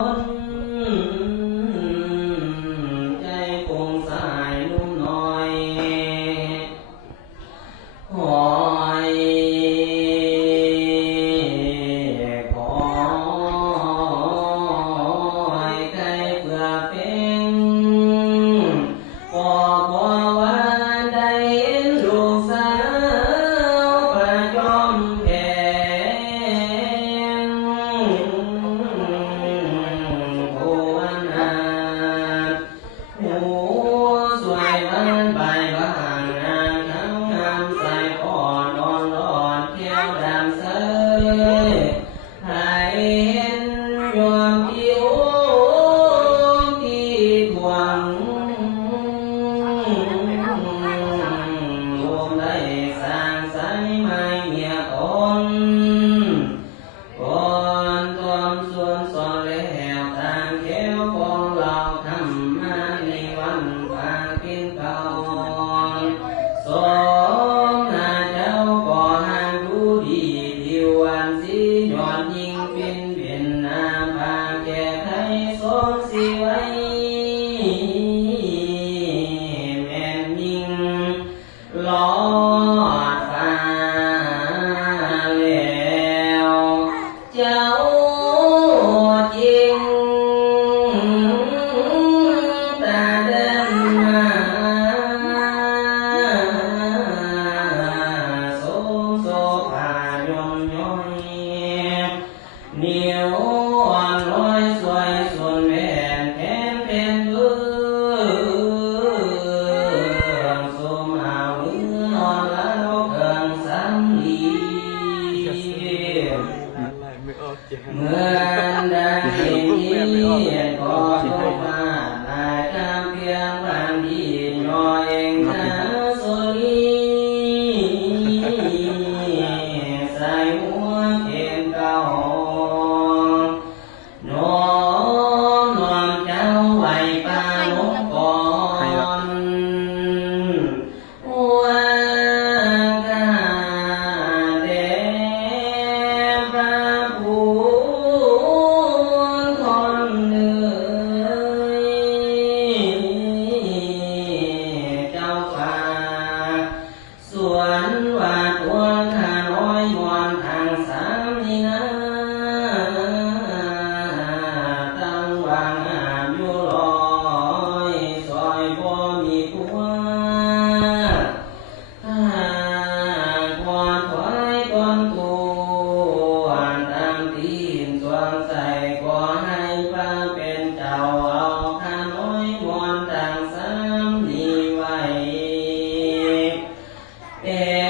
ใจคงสายนุ่มน้อยหอยขอยไก่เพื่อเป็นขอวันได้เห็นลูกสาวประยอมแก่สวยมันใบบางงานทั้งงามใส่อ่อนร้อนเที่ยวดำเสยให้เห็นยอมผิวที่ทวงรวมได้สร้างสายไม้เมียคนคนตวมส่วนสอนแล้วทางเขียวของเราทำมาในวันพากินเก่าสมนาเจ้าก่อหางดูดีผิววันสียอดยิ่งเป็นนาพาแก่ไทยสมสีไว้แม่นยิ่งหลอดฟ้าแล้วเจ้าจริงตาเดินมาสมโซผายอมย้อยเหนียวอ่อนลอยสวยส่วนแม่นแทนเป็นเบื้องสมเอาเนื้อนอนแล้วเกินสำลีเมื่อได้ยินขอโทษมาได้ทำเพียงบางทีย่อเองนะสุรีใส่หัวเข็มเก่าน้อมนวลเจ้าไว้ปาลงก่อนหัวกาเดพระผู้ทนเหนื่อยเจ้าป่าสวนว่าตัวข้าน้อยมอนทางสามนี่นะตั้งวางอามอยู่ลอยซอยบ่มีผัวก่อนควายก่อนตัวตามตีนสวงใส่ก่อให้ฟ้าเป็นเจ้าเอาข้าน้อยมอนทางสามนี่ไว้เป็น